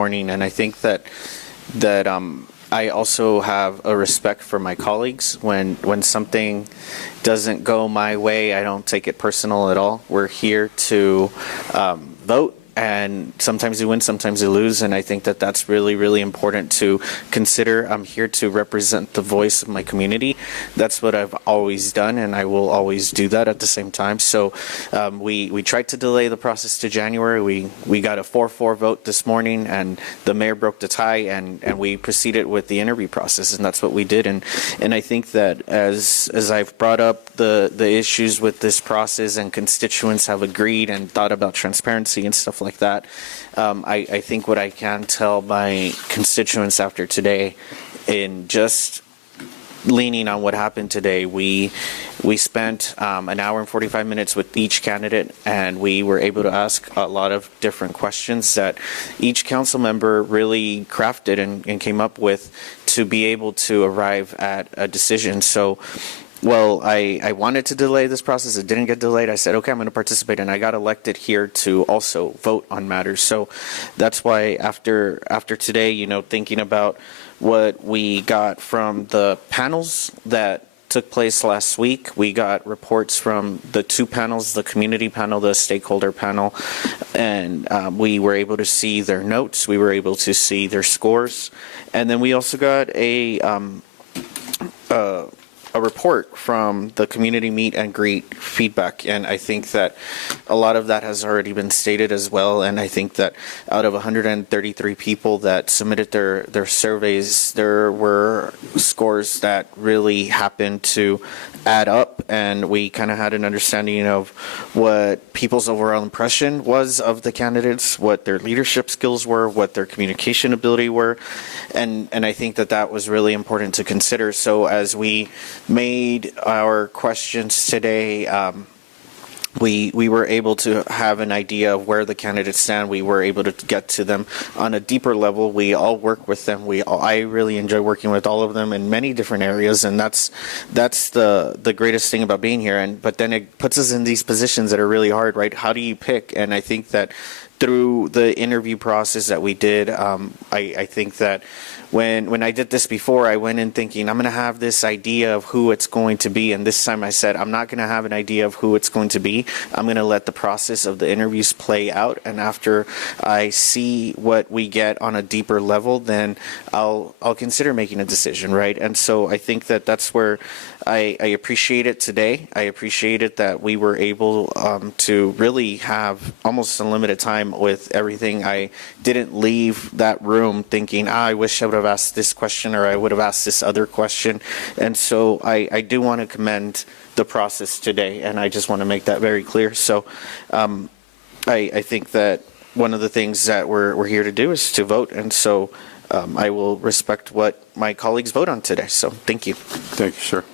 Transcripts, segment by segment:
morning, and I think that I also have a respect for my colleagues. When something doesn't go my way, I don't take it personal at all. We're here to vote, and sometimes you win, sometimes you lose, and I think that that's really, really important to consider. I'm here to represent the voice of my community. That's what I've always done, and I will always do that at the same time. So we tried to delay the process to January. We got a 4-4 vote this morning, and the mayor broke the tie, and we proceeded with the interview process, and that's what we did. And I think that as I've brought up the issues with this process, and constituents have agreed and thought about transparency and stuff like that, I think what I can tell my constituents after today, in just leaning on what happened today, we spent an hour and 45 minutes with each candidate, and we were able to ask a lot of different questions that each council member really crafted and came up with to be able to arrive at a decision. So well, I wanted to delay this process. It didn't get delayed. I said, okay, I'm going to participate, and I got elected here to also vote on matters. So that's why after today, thinking about what we got from the panels that took place last week, we got reports from the two panels, the community panel, the stakeholder panel, and we were able to see their notes. We were able to see their scores, and then we also got a report from the community meet and greet feedback, and I think that a lot of that has already been stated as well. And I think that out of 133 people that submitted their surveys, there were scores that really happened to add up, and we kind of had an understanding of what people's overall impression was of the candidates, what their leadership skills were, what their communication ability were, and I think that was really important to consider. So as we made our questions today, we were able to have an idea of where the candidates stand. We were able to get to them on a deeper level. We all work with them. I really enjoy working with all of them in many different areas, and that's the greatest thing about being here. But then it puts us in these positions that are really hard, right? How do you pick? And I think that through the interview process that we did, I think that when I did this before, I went in thinking I'm going to have this idea of who it's going to be, and this time I said I'm not going to have an idea of who it's going to be. I'm going to let the process of the interviews play out, and after I see what we get on a deeper level, then I'll consider making a decision, right? And so I think that's where I appreciate it today. I appreciate it that we were able to really have almost unlimited time with everything. I didn't leave that room thinking, I wish I would have asked this question, or I would have asked this other question. And so I do want to commend the process today, and I just want to make that very clear. So I think that one of the things that we're here to do is to vote, and so I will respect what my colleagues vote on today. So thank you. Thank you, sir.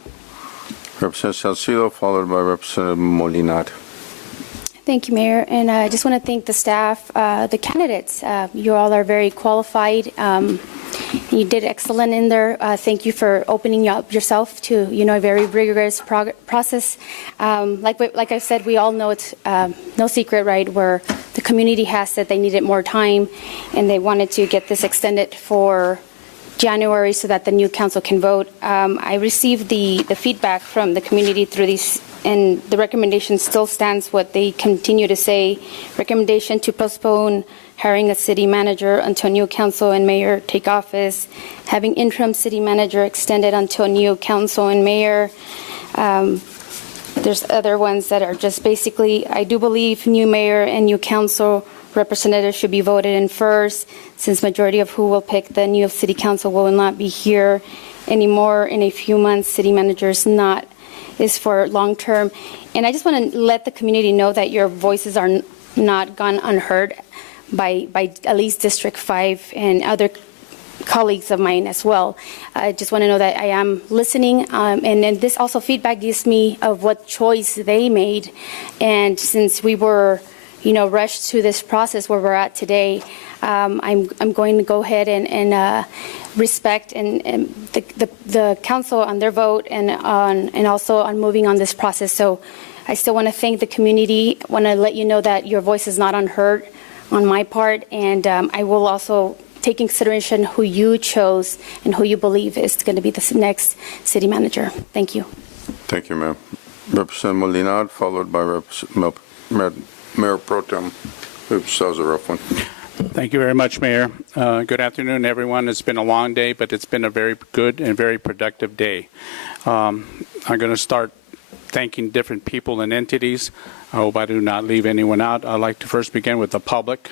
Representative Salcido, followed by Representative Molinat. Thank you, Mayor. And I just want to thank the staff, the candidates. You all are very qualified. You did excellent in there. Thank you for opening up yourself to, a very rigorous process. Like I said, we all know it's no secret, right, where the community has said they needed more time, and they wanted to get this extended for January so that the new council can vote. I received the feedback from the community through these, and the recommendation still stands what they continue to say. Recommendation to postpone hiring a city manager until new council and mayor take office, having interim city manager extended until new council and mayor. There's other ones that are just basically, I do believe new mayor and new council representatives should be voted in first, since majority of who will pick the new city council will not be here anymore in a few months. City manager is for long term. And I just want to let the community know that your voices are not gone unheard by at least District 5 and other colleagues of mine as well. I just want to know that I am listening, and then this also feedback gives me of what choice they made. And since we were rushed to this process where we're at today, I'm going to go ahead and respect and the council on their vote, and also on moving on this process. So I still want to thank the community. Want to let you know that your voice is not unheard on my part, and I will also take in consideration who you chose and who you believe is going to be the next city manager. Thank you. Thank you, ma'am. Representative Molina, followed by Mayor Pro Tem. Oops, that was a rough one. Thank you very much, Mayor. Good afternoon, everyone. It's been a long day, but it's been a very good and very productive day. I'm going to start thanking different people and entities. I hope I do not leave anyone out. I'd like to first begin with the public,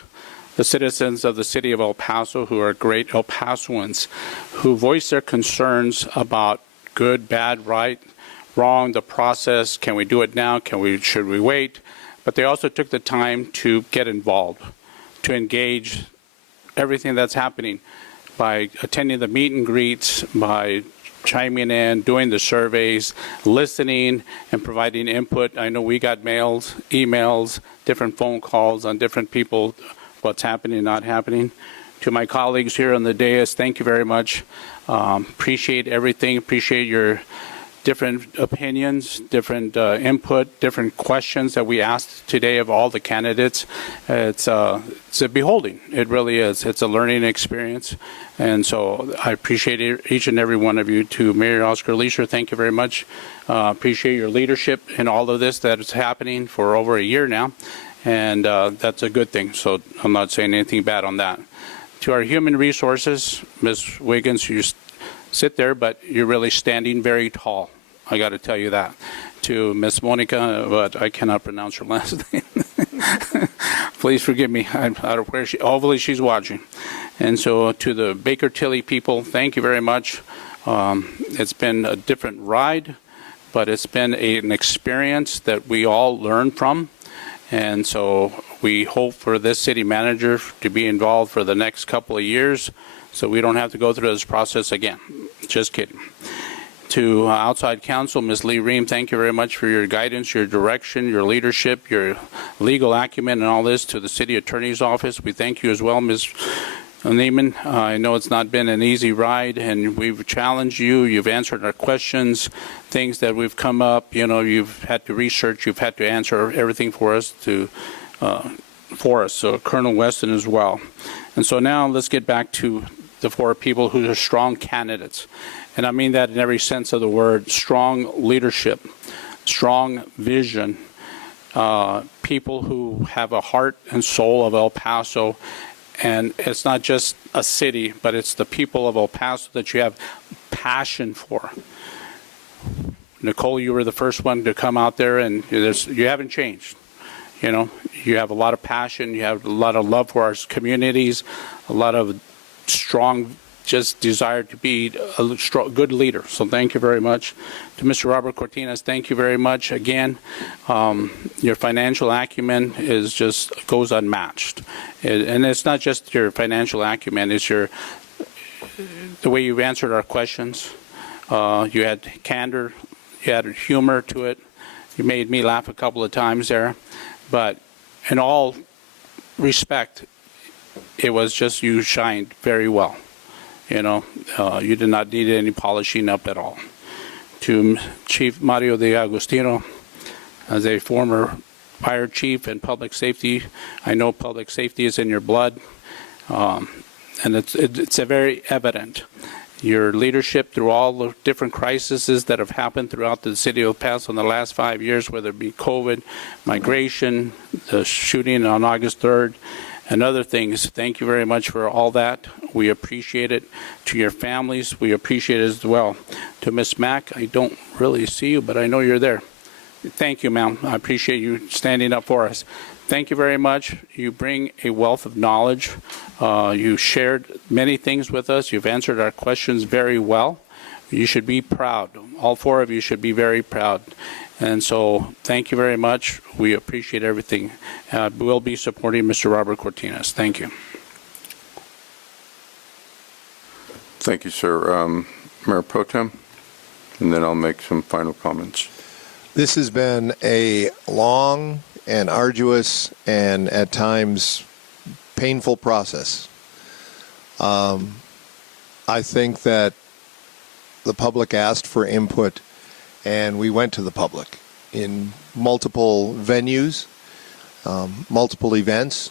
the citizens of the city of El Paso who are great El Pasoans, who voice their concerns about good, bad, right, wrong, the process. Can we do it now? Should we wait? But they also took the time to get involved, to engage everything that's happening by attending the meet and greets, by chiming in, doing the surveys, listening, and providing input. I know we got mails, emails, different phone calls on different people, what's happening, not happening. To my colleagues here on the dais, thank you very much. Appreciate everything. Appreciate your different opinions, different input, different questions that we asked today of all the candidates. It's a beholding. It really is. It's a learning experience. And so I appreciate each and every one of you. To Mayor Oscar Leisure, thank you very much. Appreciate your leadership in all of this that is happening for over a year now. And that's a good thing. So I'm not saying anything bad on that. To our human resources, Ms. Wiggins, you sit there, but you're really standing very tall. I got to tell you that. To Ms. Monica, but I cannot pronounce her last name. Please forgive me. I'm out of where hopefully she's watching. And so to the Baker Tilly people, thank you very much. It's been a different ride, but it's been an experience that we all learn from. And so we hope for this city manager to be involved for the next couple of years so we don't have to go through this process again. Just kidding. To outside counsel, Ms. Lee Ream, thank you very much for your guidance, your direction, your leadership, your legal acumen, and all this. To the city attorney's office, we thank you as well, Ms. Neiman. I know it's not been an easy ride, and we've challenged you. You've answered our questions, things that we've come up. You know, you've had to research. You've had to answer everything for us. So Colonel Weston as well. And so now let's get back to the four people who are strong candidates. And I mean that in every sense of the word. Strong leadership, strong vision, people who have a heart and soul of El Paso. And it's not just a city, but it's the people of El Paso that you have passion for. Nicole, you were the first one to come out there, and you haven't changed. You know, you have a lot of passion. You have a lot of love for our communities, a lot of strong just desire to be a good leader. So thank you very much. To Mr. Robert Cortinas, thank you very much. Again, your financial acumen goes unmatched. And it's not just your financial acumen, it's the way you've answered our questions. You had candor, you had humor to it. You made me laugh a couple of times there. But in all respect, it was just you shined very well. You know, you did not need any polishing up at all. To Chief Mario de Agostino, as a former fire chief and public safety, I know public safety is in your blood, and it's a very evident. Your leadership through all the different crises that have happened throughout the city of El Paso in the last 5 years, whether it be COVID, migration, the shooting on August 3rd, and other things. Thank you very much for all that. We appreciate it. To your families, we appreciate it as well. To Ms. Mack, I don't really see you, but I know you're there. Thank you, ma'am. I appreciate you standing up for us. Thank you very much. You bring a wealth of knowledge. You shared many things with us. You've answered our questions very well. You should be proud. All four of you should be very proud. And so thank you very much. We appreciate everything. We'll be supporting Mr. Robert Cortinas. Thank you. Thank you, sir. Mayor Pro Tem, and then I'll make some final comments. This has been a long and arduous and at times painful process. I think that the public asked for input, and we went to the public in multiple venues, multiple events.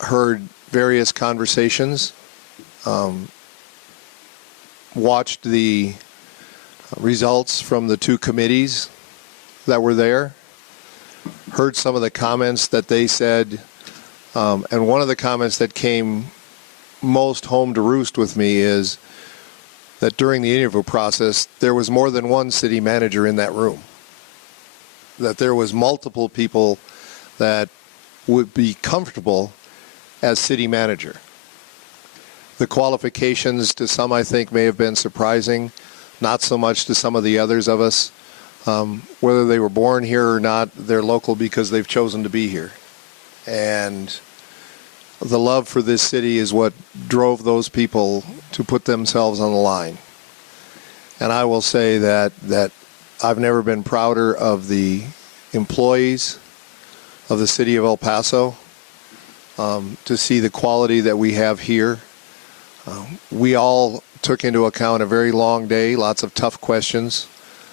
heard various conversations, watched the results from the two committees that were there, heard some of the comments that they said, and one of the comments that came most home to roost with me is that during the interview process, there was more than one city manager in that room, that there was multiple people that would be comfortable as city manager. The qualifications to some, I think, may have been surprising, not so much to some of the others of us. Whether they were born here or not, they're local because they've chosen to be here. And the love for this city is what drove those people to put themselves on the line. And I will say that I've never been prouder of the employees of the city of El Paso, to see the quality that we have here. We all took into account a very long day, lots of tough questions,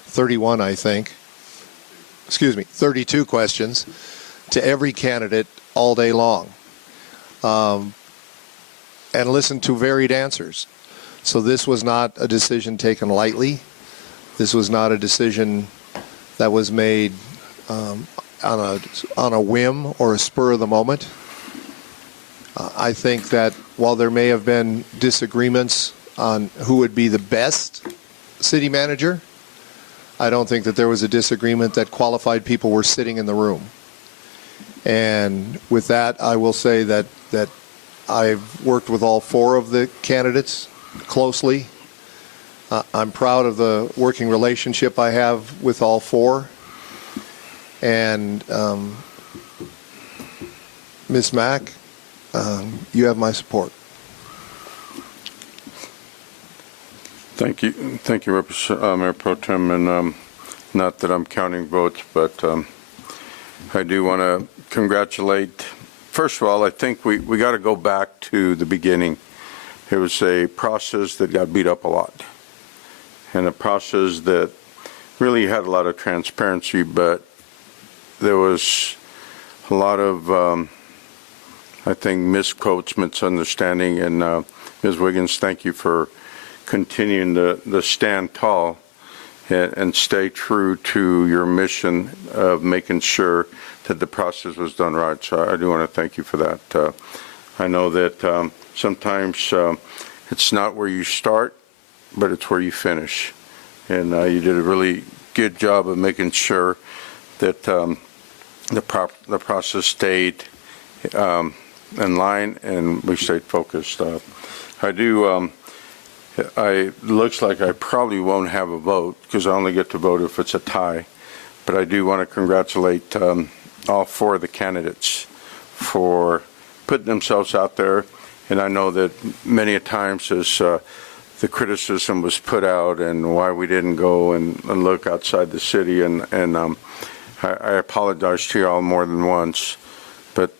31 I think, 32 questions to every candidate all day long, and listened to varied answers. So this was not a decision taken lightly. This was not a decision that was made on a whim or a spur of the moment. I think that while there may have been disagreements on who would be the best city manager, I don't think that there was a disagreement that qualified people were sitting in the room. And with that, I will say that I've worked with all four of the candidates closely. I'm proud of the working relationship I have with all four. And Ms. Mack, you have my support. Thank you, Mayor Pro Tem, and not that I'm counting votes, but I do want to congratulate. First of all, I think we got to go back to the beginning. It was a process that got beat up a lot, and a process that really had a lot of transparency, but there was a lot of, I think, misquotes, misunderstanding, and Ms. Wiggins, thank you for continuing to stand tall and stay true to your mission of making sure that the process was done right. So I do want to thank you for that. I know that sometimes it's not where you start, but it's where you finish. And you did a really good job of making sure that the process stayed in line and we stayed focused. It looks like I probably won't have a vote because I only get to vote if it's a tie. But I do want to congratulate all four of the candidates for putting themselves out there. And I know that many a times as the criticism was put out and why we didn't go and look outside the city, and I apologize to you all more than once, but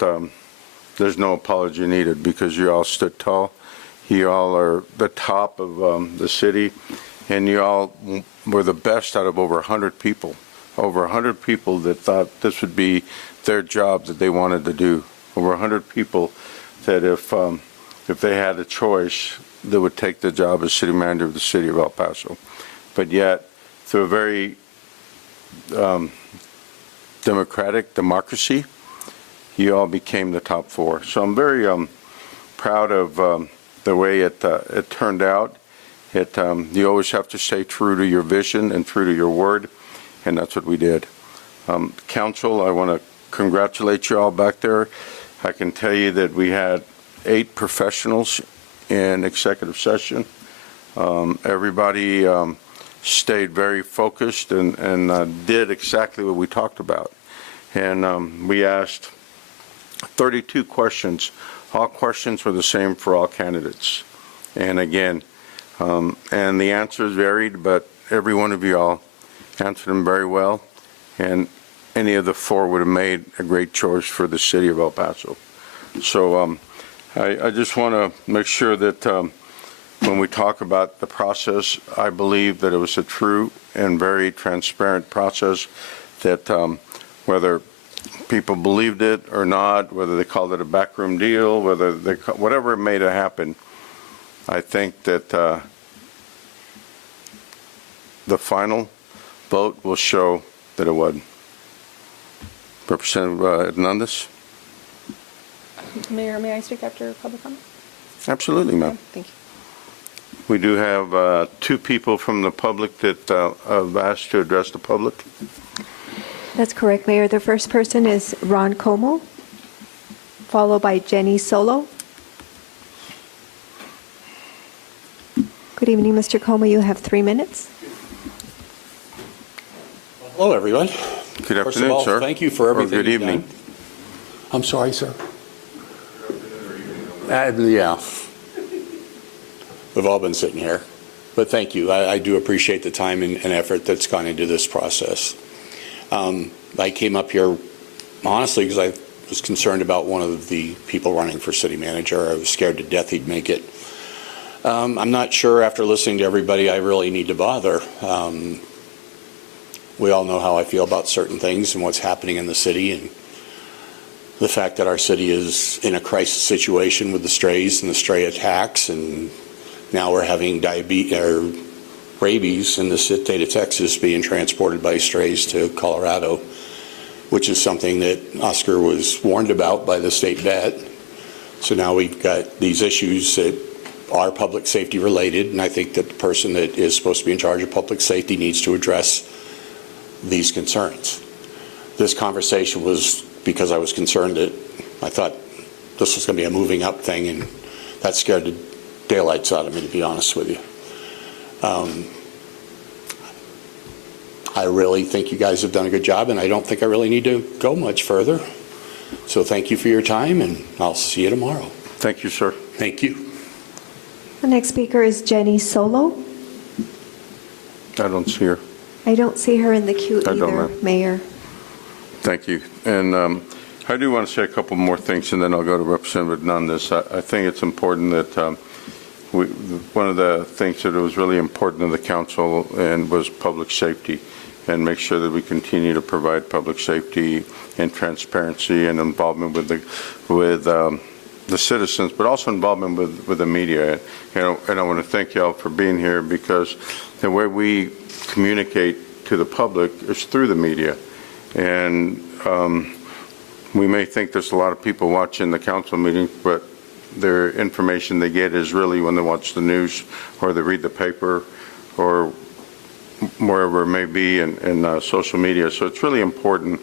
there's no apology needed because you all stood tall. You all are the top of the city, and you all were the best out of over 100 people. Over 100 people that thought this would be their job that they wanted to do. Over 100 people that if they had a choice, they would take the job as city manager of the city of El Paso. But yet, through a very democracy, you all became the top four. So I'm very proud of the way it turned out. You always have to stay true to your vision and true to your word, and that's what we did. Council, I want to congratulate you all back there. I can tell you that we had 8 professionals in executive session. Everybody stayed very focused and did exactly what we talked about. And we asked 32 questions. All questions were the same for all candidates. And again, and the answers varied, but every one of you all answered them very well. And any of the 4 would have made a great choice for the city of El Paso. So I just want to make sure that when we talk about the process, I believe that it was a true and very transparent process, that whether people believed it or not, whether they called it a backroom deal, whatever it may have happened, I think that the final vote will show that it wasn't. Representative Hernandez? Mayor, may I speak after public comment? Absolutely, ma'am. Thank you. We do have two people from the public that have asked to address the public. That's correct, Mayor. The first person is Ron Como, followed by Jenny Solo. Good evening, Mr. Como. You have 3 minutes. Hello, everyone. Good First of afternoon, all, sir. thank you for everything Or good you've evening. done. I'm sorry, sir. Yeah. We've all been sitting here. But thank you. I do appreciate the time and effort that's gone into this process. I came up here, honestly, because I was concerned about one of the people running for city manager. I was scared to death he'd make it. I'm not sure, after listening to everybody, I really need to bother. We all know how I feel about certain things and what's happening in the city, and the fact that our city is in a crisis situation with the strays and the stray attacks, and now we're having rabies in the state of Texas being transported by strays to Colorado, which is something that Oscar was warned about by the state vet. So now we've got these issues that are public safety related, and I think that the person that is supposed to be in charge of public safety needs to address these concerns. This conversation was because I was concerned that I thought this was going to be a moving up thing, and that scared the daylights out of me, to be honest with you. I really think you guys have done a good job, and I don't think I really need to go much further. So thank you for your time, and I'll see you tomorrow. Thank you, sir. Thank you. The next speaker is Jenny Solo. I don't see her. I don't see her in the queue I don't, either, ma'am. Mayor. Thank you. And I do want to say a couple more things, and then I'll go to Representative Hernandez. I think it's important that one of the things that was really important to the council and was public safety, and make sure that we continue to provide public safety and transparency and involvement with the citizens, but also involvement with the media. And I want to thank y'all for being here, because the way we communicate to the public is through the media. And we may think there's a lot of people watching the council meeting, but their information they get is really when they watch the news or they read the paper or wherever it may be in social media. So it's really important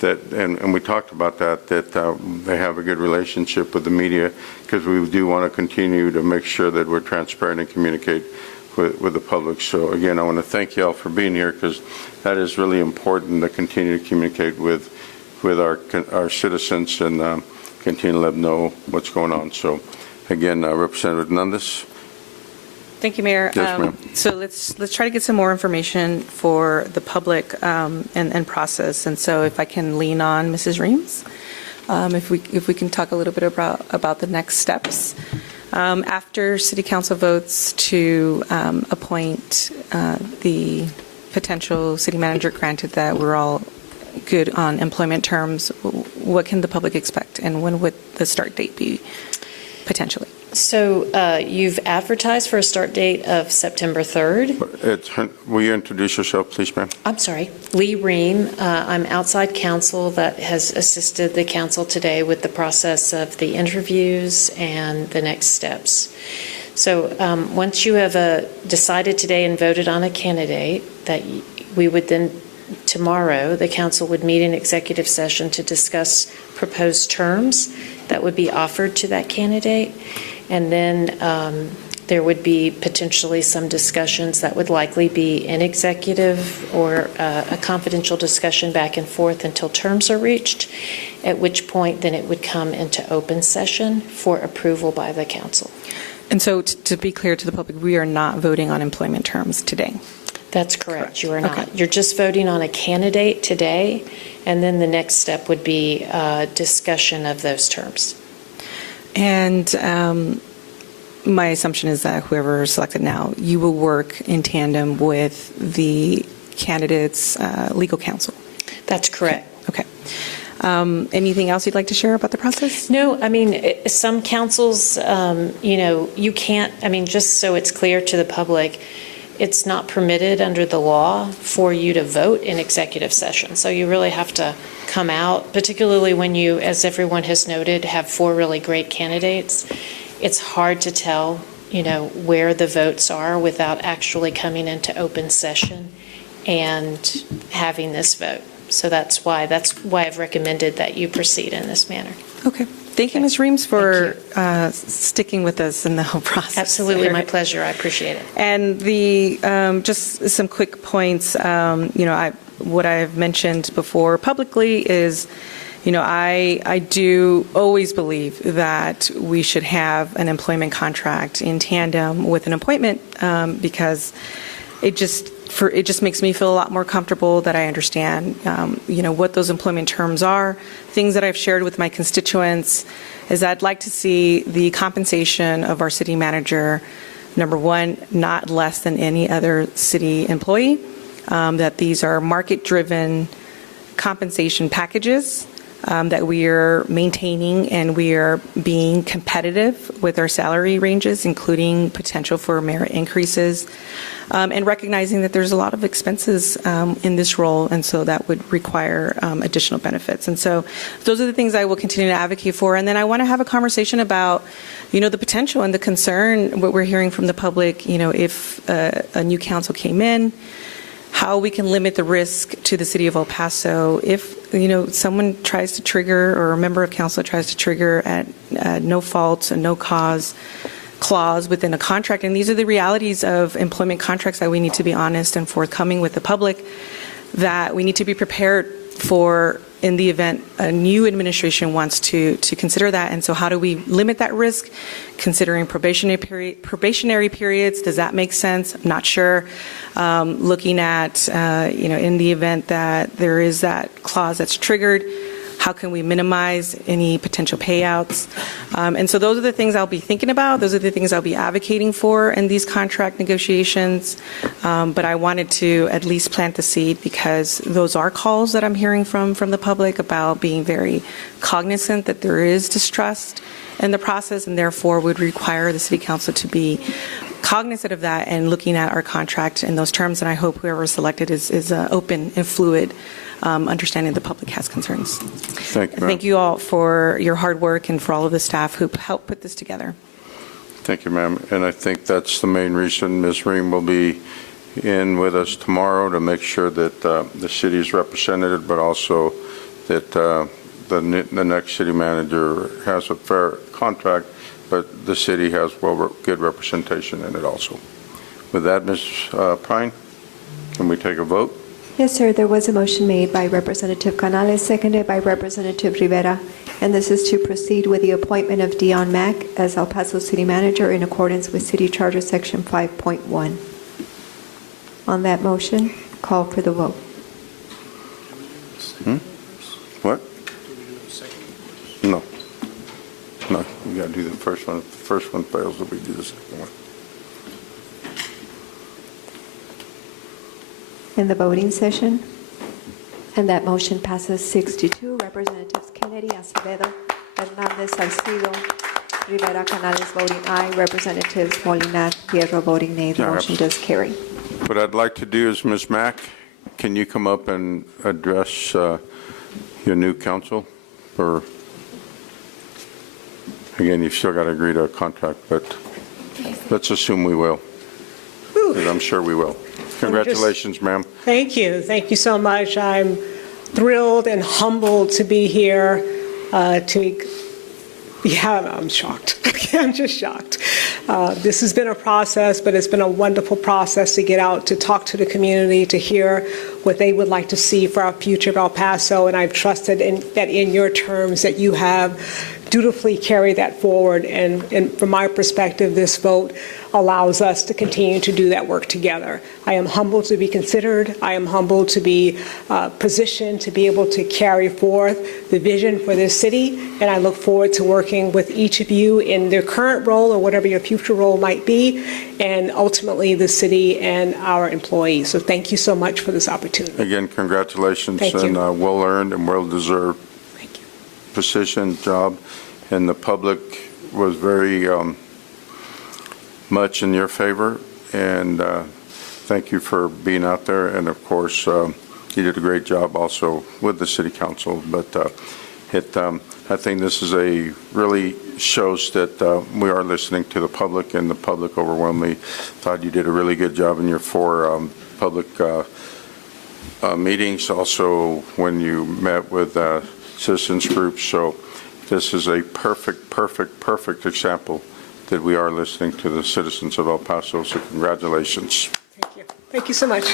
that, and we talked about that they have a good relationship with the media, because we do want to continue to make sure that we're transparent and communicate with the public. So again, I want to thank y'all for being here, because that is really important to continue to communicate with our citizens and continue to let them know what's going on. So again, Representative Hernandez. Thank you, Mayor. Yes, ma'am. So let's try to get some more information for the public and process. And so if I can lean on Mrs. Reams, if we can talk a little bit about the next steps. After City Council votes to appoint the potential city manager, granted that we're all good on employment terms, what can the public expect, and when would the start date be potentially? So you've advertised for a start date of September 3rd. Will you introduce yourself, please, ma'am? I'm sorry, Lee Ream. I'm outside counsel that has assisted the council today with the process of the interviews and the next steps. So once you have decided today and voted on a candidate, that we would then, tomorrow, the council would meet in executive session to discuss proposed terms that would be offered to that candidate. And then there would be potentially some discussions that would likely be in executive or a confidential discussion back and forth until terms are reached, at which point then it would come into open session for approval by the council. And so to be clear to the public, we are not voting on employment terms today. That's correct. You are not. Okay. You're just voting on a candidate today, and then the next step would be discussion of those terms. And my assumption is that whoever is selected now, you will work in tandem with the candidate's legal counsel. That's correct. Okay. Anything else you'd like to share about the process? No, I mean, some councils, you can't, just so it's clear to the public, it's not permitted under the law for you to vote in executive session. So you really have to come out, particularly when you, as everyone has noted, have 4 really great candidates. It's hard to tell, where the votes are without actually coming into open session and having this vote. So that's why I've recommended that you proceed in this manner. Okay. Thank you, Ms. Reams, for sticking with us in the whole process. Absolutely, my pleasure. I appreciate it. And just some quick points. What I've mentioned before publicly is, I do always believe that we should have an employment contract in tandem with an appointment because it just makes me feel a lot more comfortable that I understand, what those employment terms are. Things that I've shared with my constituents is I'd like to see the compensation of our city manager, number one, not less than any other city employee, that these are market-driven compensation packages that we are maintaining, and we are being competitive with our salary ranges, including potential for merit increases. And recognizing that there's a lot of expenses in this role, and so that would require additional benefits. And so those are the things I will continue to advocate for. And then I want to have a conversation about, the potential and the concern, what we're hearing from the public, if a new council came in, how we can limit the risk to the city of El Paso if, someone tries to trigger, or a member of council tries to trigger at no fault and no cause clause within a contract. And these are the realities of employment contracts that we need to be honest and forthcoming with the public, that we need to be prepared for in the event a new administration wants to consider that. And so how do we limit that risk? Considering probationary periods, does that make sense? I'm not sure. Looking at, in the event that there is that clause that's triggered, how can we minimize any potential payouts? And so those are the things I'll be thinking about. Those are the things I'll be advocating for in these contract negotiations. But I wanted to at least plant the seed, because those are calls that I'm hearing from the public about being very cognizant that there is distrust in the process, and therefore would require the City Council to be cognizant of that and looking at our contract in those terms. And I hope whoever is selected is open and fluid, understanding the public has concerns. Thank you, ma'am. Thank you all for your hard work and for all of the staff who helped put this together. Thank you, ma'am. And I think that's the main reason Ms. Ream will be in with us tomorrow, to make sure that the city is represented, but also that the next city manager has a fair contract, but the city has good representation in it also. With that, Ms. Pine, can we take a vote? Yes, sir. There was a motion made by Representative Canales, seconded by Representative Rivera, and this is to proceed with the appointment of Dionne Mack as El Paso City Manager in accordance with City Charter Section 5.1. On that motion, call for the vote. What? No. No, we got to do the first one. If the first one fails, then we do the second one. In the voting session, and that motion passes 6-2. Representatives Kennedy, Acevedo, Hernandez, Salcido, Rivera, Canales voting aye. Representatives Molinar, Fierro voting nay. The motion does carry. What I'd like to do is, Ms. Mack, can you come up and address your new council? Or again, you've still got to agree to a contract, but let's assume we will. Because I'm sure we will. Congratulations, ma'am. Thank you. Thank you so much. I'm thrilled and humbled to be here. I'm shocked. I'm just shocked. This has been a process, but it's been a wonderful process to get out, to talk to the community, to hear what they would like to see for our future of El Paso. And I've trusted that in your terms that you have dutifully carried that forward. And from my perspective, this vote allows us to continue to do that work together. I am humbled to be considered. I am humbled to be positioned to be able to carry forth the vision for this city. And I look forward to working with each of you in their current role or whatever your future role might be, and ultimately the city and our employees. So thank you so much for this opportunity. Again, congratulations. Thank you. And well earned and well deserved. position, job, and the public was very much in your favor, and thank you for being out there, and of course, you did a great job also with the city council, but I think this is really shows that we are listening to the public, and the public overwhelmingly thought you did a really good job in your 4 public meetings, also when you met with citizens groups. So this is a perfect example that we are listening to the citizens of El Paso. So congratulations. Thank you. Thank you so much.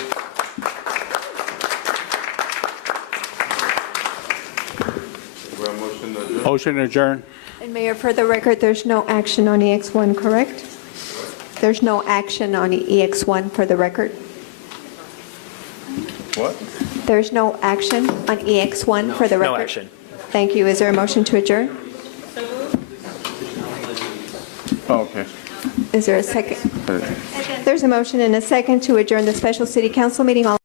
Motion to adjourn. And Mayor, for the record, there's no action on EX1, correct? There's no action on EX1 for the record? What? There's no action on EX1 for the record? No action. Thank you. Is there a motion to adjourn? Oh, okay. Is there a second? There's a motion and a second to adjourn the special city council meeting. All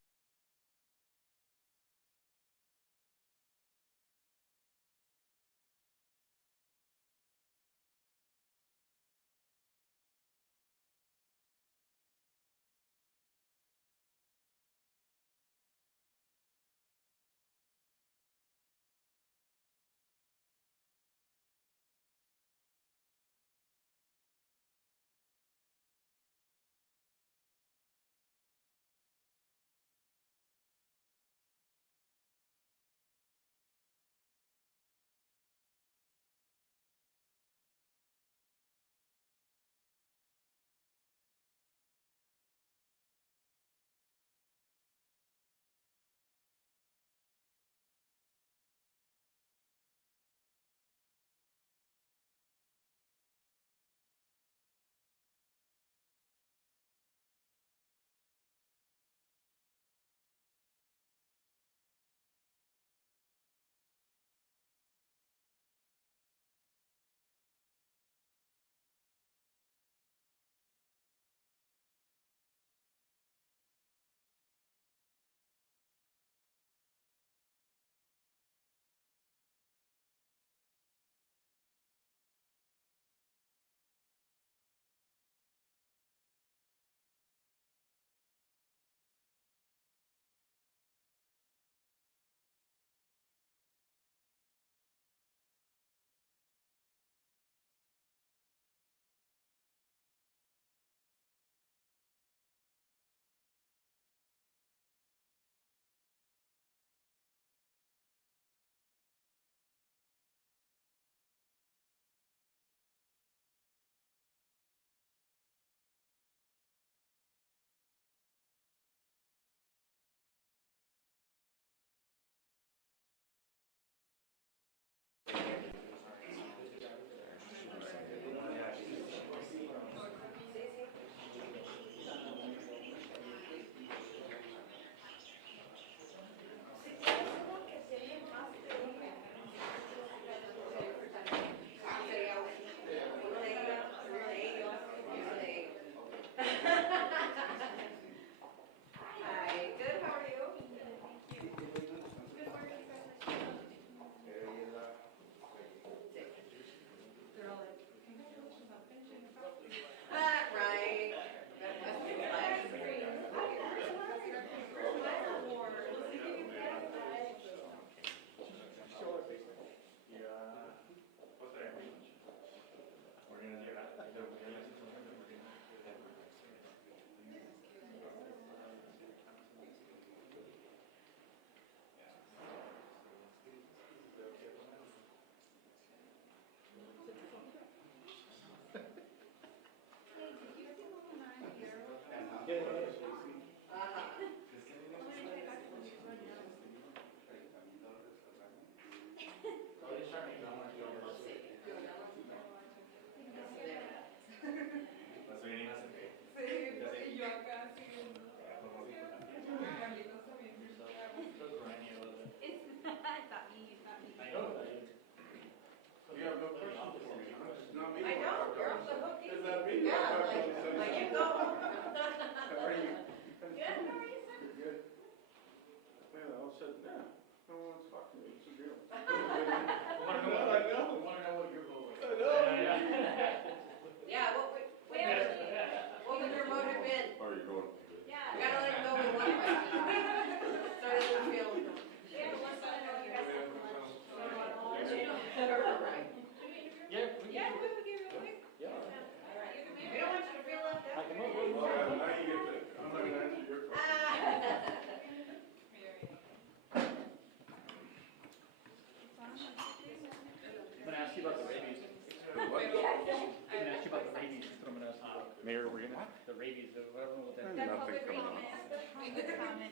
Mayor, we're gonna, the rabies, I don't know what that Nothing is. coming up.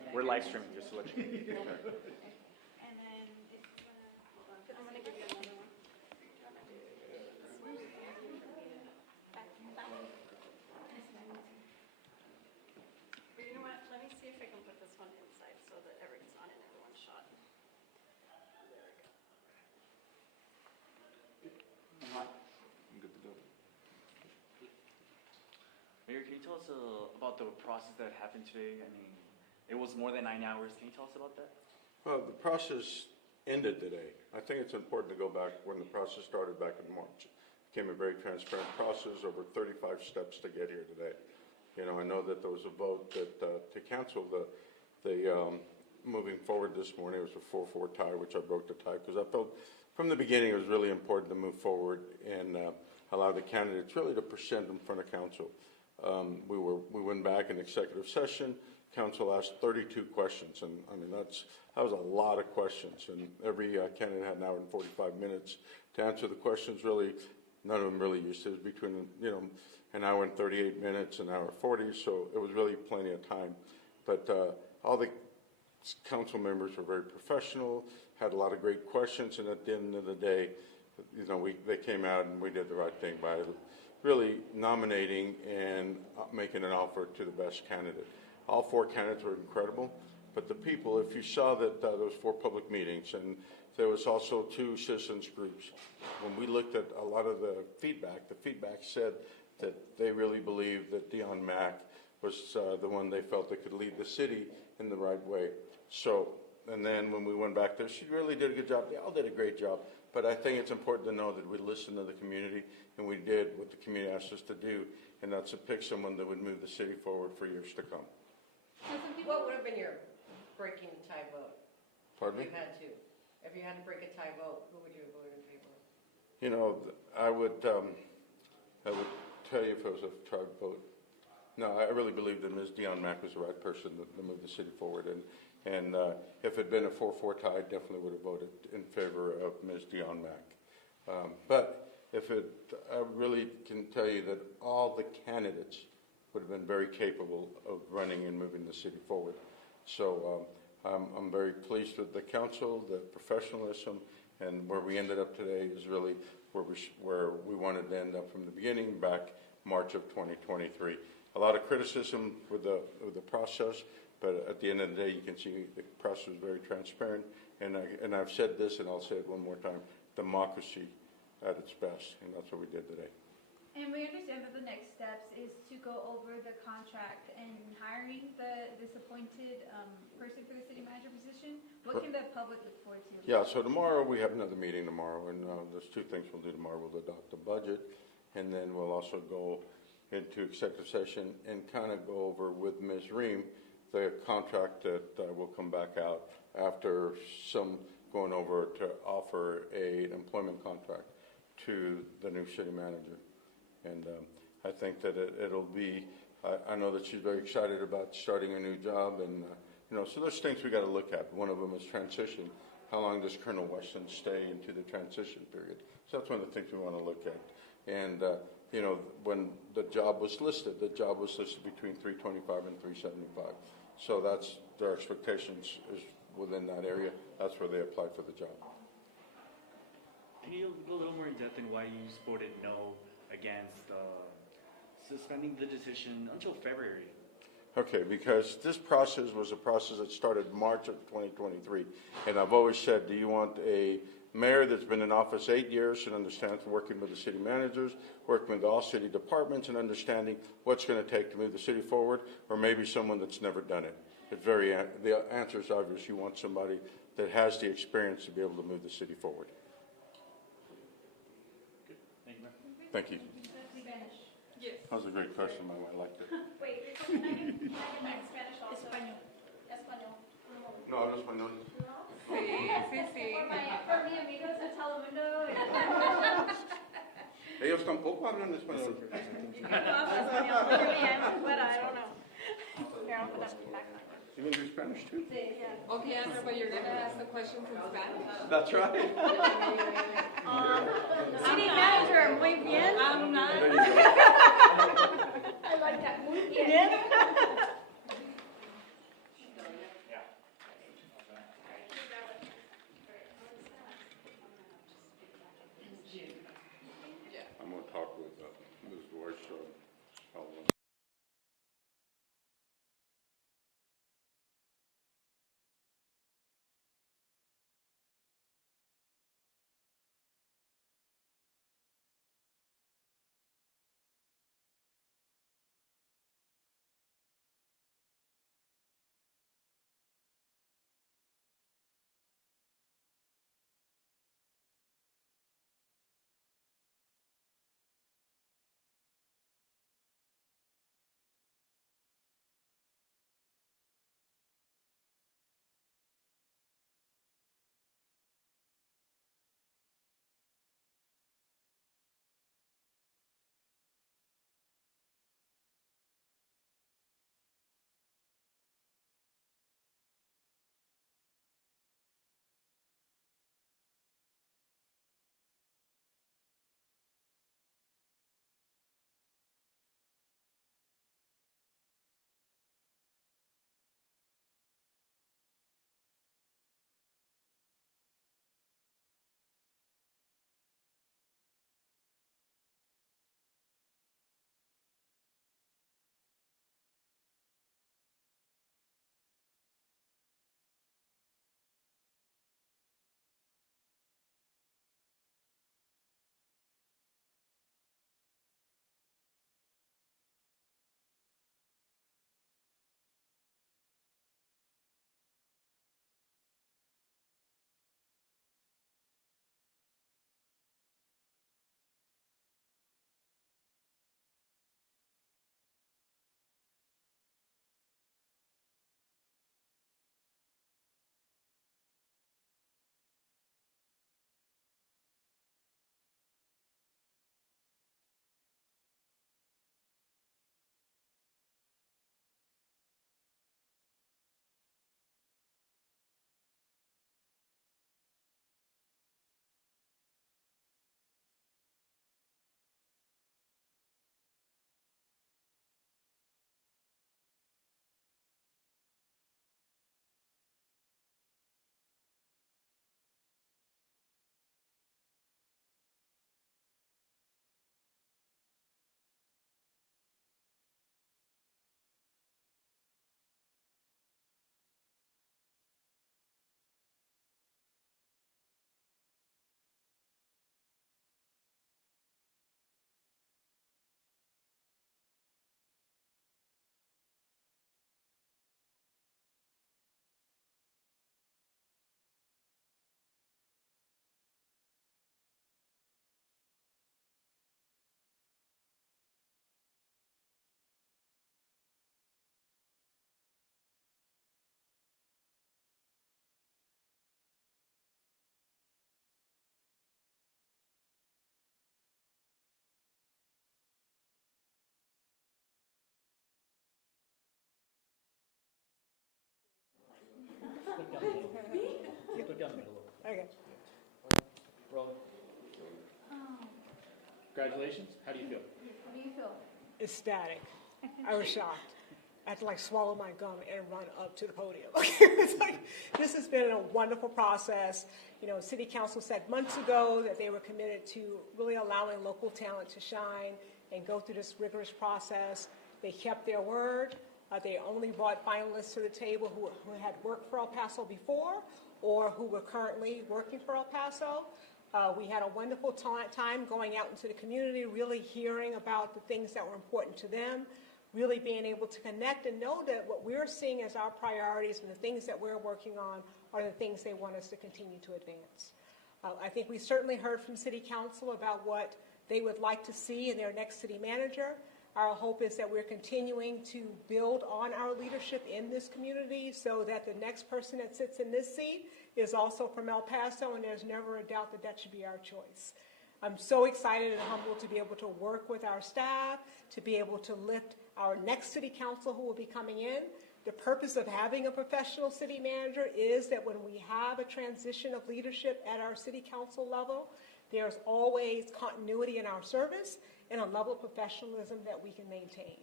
We're live streaming, just to let you know. And then I'm gonna give you another one. But you know what, let me see if I can put this one inside so that everything's on in everyone's shot. I'm good to go. Mayor, can you tell us about the process that happened today? I mean, it was more than 9 hours. Can you tell us about that? Well, the process ended today. I think it's important to go back when the process started back in March. It became a very transparent process, over 35 steps to get here today. You know, I know that there was a vote that to cancel the moving forward this morning. It was a 4-4 tie, which I broke the tie because I felt from the beginning it was really important to move forward and allow the candidates really to present in front of council. We went back in executive session. Council asked 32 questions, and I mean that was a lot of questions, and every candidate had an hour and 45 minutes to answer the questions. Really, none of them really used it. It was between an hour and 38 minutes, an hour 40, so it was really plenty of time. But all the council members were very professional, had a lot of great questions, and at the end of the day, they came out and we did the right thing by really nominating and making an offer to the best candidate. All 4 candidates were incredible, but the people, if you saw that there was 4 public meetings, and there was also 2 citizens groups. When we looked at a lot of the feedback said that they really believed that Dionne Mack was the one they felt that could lead the city in the right way. So, and then when we went back there, she really did a good job. They all did a great job. But I think it's important to know that we listened to the community, and we did what the community asked us to do, and that's to pick someone that would move the city forward for years to come. What would have been your breaking the tie vote? Pardon me? If you had to break a tie vote, who would you have voted in favor of? You know, I would tell you if it was a tie vote. No, I really believe that Ms. Dionne Mack was the right person to move the city forward, and if it had been a 4-4 tie, I definitely would have voted in favor of Ms. Dionne Mack. But I really can tell you that all the candidates would have been very capable of running and moving the city forward. So I'm very pleased with the council, the professionalism, and where we ended up today is really where we wanted to end up from the beginning, back March of 2023. A lot of criticism with the process, but at the end of the day, you can see the process was very transparent. And I've said this, and I'll say it one more time: democracy at its best, and that's what we did today. And we understand that the next steps is to go over the contract and hiring the disappointed person for the city manager position. What can the public look forward to? Yeah, so tomorrow we have another meeting tomorrow, and there's 2 things we'll do tomorrow. We'll adopt the budget, and then we'll also go into executive session and kind of go over with Ms. Ream the contract that will come back out after some going over to offer an employment contract to the new city manager. And I think that it'll be, I know that she's very excited about starting a new job, and so there's things we got to look at. One of them is transition. How long does Colonel Weston stay into the transition period? So that's one of the things we want to look at. And when the job was listed between 325 and 375. So that's their expectations is within that area. That's where they applied for the job. Can you go a little more in depth in why you voted no against suspending the decision until February? Okay, because this process was a process that started March of 2023. And I've always said, do you want a mayor that's been in office 8 years and understands working with the city managers, working with all city departments and understanding what's going to take to move the city forward, or maybe someone that's never done it? The answer is obvious. You want somebody that has the experience to be able to move the city forward. Good. Thank you, Mayor. Thank you. Spanish. Yes. That was a great question, Mama. I liked it. Wait, can I get Spanish also? Español. Español. No, hablo español. Sí. For mi amigos de Telemundo. Ellos tampoco hablan español. You can talk español muy bien, but I don't know. Here, I'll put that back on. You can do Spanish too? Sí, yeah. Okay, Andrew, but you're going to ask the questions in Spanish? That's right. City manager, muy bien. I'm not. There you go. Okay. Rolling. Congratulations. How do you feel? How do you feel? Ecstatic. I was shocked. I had to like swallow my gum and run up to the podium. It's like, this has been a wonderful process. You know, City Council said months ago that they were committed to really allowing local talent to shine and go through this rigorous process. They kept their word. They only brought finalists to the table who had worked for El Paso before or who were currently working for El Paso. We had a wonderful time going out into the community, really hearing about the things that were important to them, really being able to connect and know that what we're seeing as our priorities and the things that we're working on are the things they want us to continue to advance. I think we certainly heard from City Council about what they would like to see in their next city manager. Our hope is that we're continuing to build on our leadership in this community so that the next person that sits in this seat is also from El Paso, and there's never a doubt that that should be our choice. I'm so excited and humbled to be able to work with our staff, to be able to lift our next city council who will be coming in. The purpose of having a professional city manager is that when we have a transition of leadership at our city council level, there's always continuity in our service and a level of professionalism that we can maintain.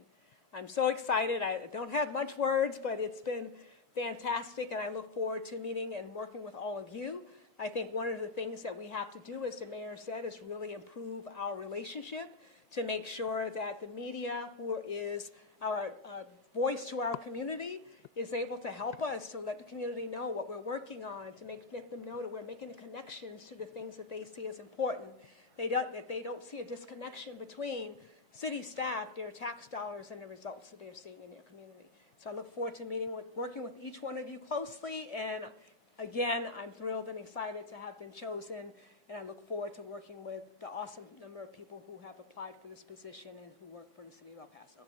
I'm so excited. I don't have much words, but it's been fantastic, and I look forward to meeting and working with all of you. I think one of the things that we have to do, as the mayor said, is really improve our relationship to make sure that the media, who is our voice to our community, is able to help us to let the community know what we're working on, to make them know that we're making the connections to the things that they see as important. That they don't see a disconnection between city staff, their tax dollars, and the results that they're seeing in their community. So I look forward to working with each one of you closely, and again, I'm thrilled and excited to have been chosen, and I look forward to working with the awesome number of people who have applied for this position and who work for the city of El Paso.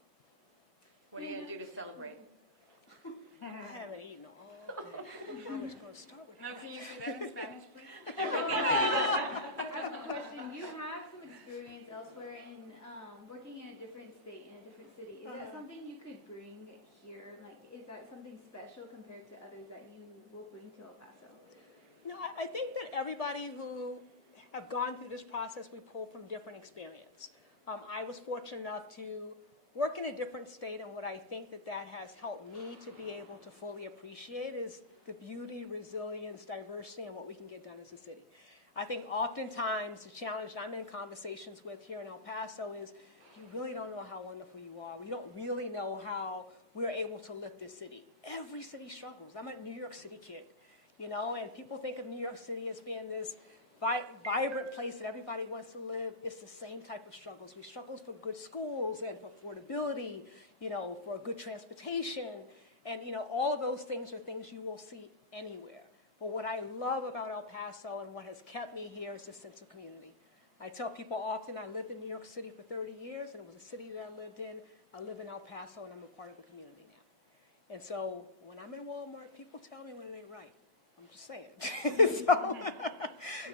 What are you going to do to celebrate? I haven't eaten all day. I was going to start with Now, can you say that in Spanish, please? I have a question. You have some experience elsewhere in working in a different state, in a different city. Is that something you could bring here? Like, is that something special compared to others that you will bring to El Paso? No, I think that everybody who have gone through this process, we pull from different experience. I was fortunate enough to work in a different state, and what I think that has helped me to be able to fully appreciate is the beauty, resilience, diversity, and what we can get done as a city. I think oftentimes the challenge I'm in conversations with here in El Paso is you really don't know how wonderful you are. We don't really know how we're able to lift this city. Every city struggles. I'm a New York City kid, you know, and people think of New York City as being this vibrant place that everybody wants to live. It's the same type of struggles. We struggle for good schools and for affordability, you know, for good transportation. And, you know, all of those things are things you will see anywhere. But what I love about El Paso and what has kept me here is this sense of community. I tell people often I lived in New York City for 30 years, and it was a city that I lived in. I live in El Paso, and I'm a part of the community now. And so when I'm in Walmart, people tell me when it ain't right. I'm just saying. So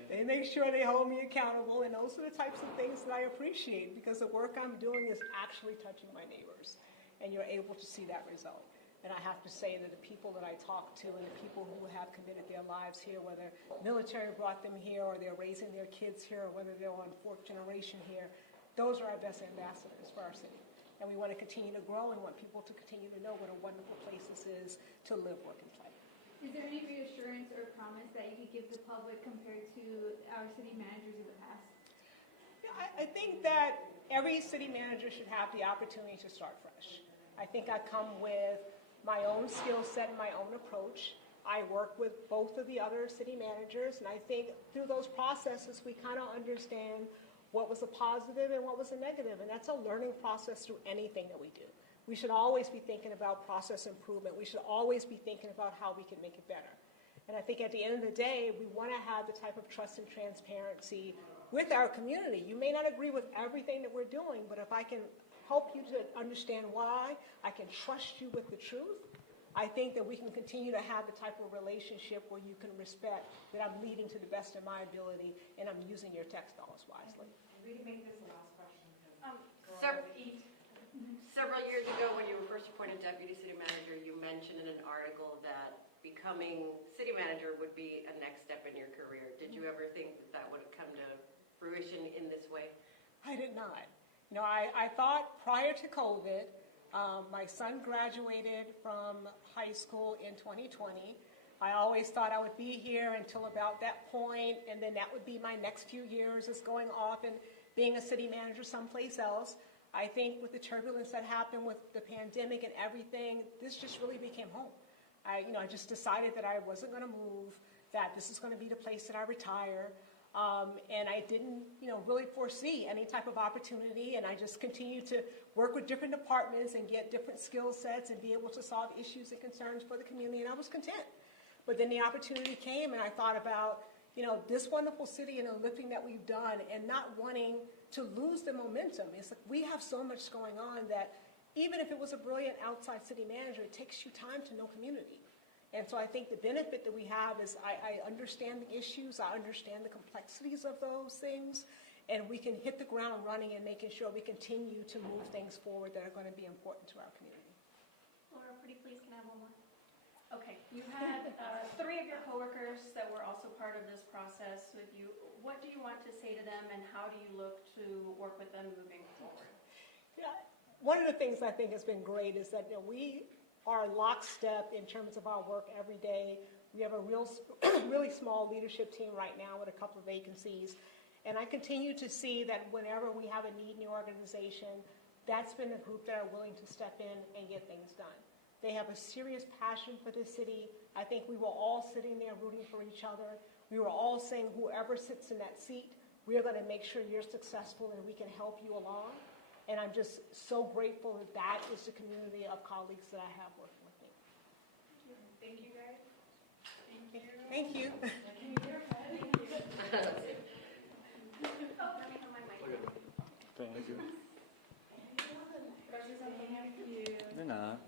they make sure they hold me accountable, and those are the types of things that I appreciate, because the work I'm doing is actually touching my neighbors, and you're able to see that result. And I have to say that the people that I talk to and the people who have committed their lives here, whether military brought them here or they're raising their kids here or whether they're on fourth generation here, those are our best ambassadors for our city. And we want to continue to grow and want people to continue to know what a wonderful place this is to live, work, and play. Is there any reassurance or promise that you could give the public compared to our city managers in the past? Yeah, I think that every city manager should have the opportunity to start fresh. I think I come with my own skill set and my own approach. I work with both of the other city managers, and I think through those processes we kind of understand what was a positive and what was a negative, and that's a learning process through anything that we do. We should always be thinking about process improvement. We should always be thinking about how we can make it better. And I think at the end of the day, we want to have the type of trust and transparency with our community. You may not agree with everything that we're doing, but if I can help you to understand why, I can trust you with the truth, I think that we can continue to have the type of relationship where you can respect that I'm leading to the best of my ability and I'm using your tax dollars wisely. We can make this the last question. Several years ago, when you were first appointed deputy city manager, you mentioned in an article that becoming city manager would be a next step in your career. Did you ever think that that would have come to fruition in this way? I did not. You know, I thought prior to COVID, my son graduated from high school in 2020. I always thought I would be here until about that point, and then that would be my next few years, is going off and being a city manager someplace else. I think with the turbulence that happened with the pandemic and everything, this just really became home. I just decided that I wasn't going to move, that this is going to be the place that I retire. And I didn't, really foresee any type of opportunity, and I just continued to work with different departments and get different skill sets and be able to solve issues and concerns for the community, and I was content. But then the opportunity came, and I thought about, this wonderful city and the lifting that we've done, and not wanting to lose the momentum. It's like we have so much going on that even if it was a brilliant outside city manager, it takes you time to know community. And so I think the benefit that we have is I understand the issues, I understand the complexities of those things, and we can hit the ground running and making sure we continue to move things forward that are going to be important to our community. Laura, pretty please, can I have one more? Okay, you had 3 of your coworkers that were also part of this process with you. What do you want to say to them, and how do you look to work with them moving forward? Yeah, one of the things I think has been great is that we are lockstep in terms of our work every day. We have a really small leadership team right now with a couple of vacancies. And I continue to see that whenever we have a need in the organization, that's been a group that are willing to step in and get things done. They have a serious passion for this city. I think we were all sitting there rooting for each other. We were all saying, whoever sits in that seat, we are going to make sure you're successful and we can help you along. And I'm just so grateful that that is the community of colleagues that I have working with me. Thank you, guys. Thank you. Thank you. Oh, let me have my mic. Thank you. Thank you. They're not.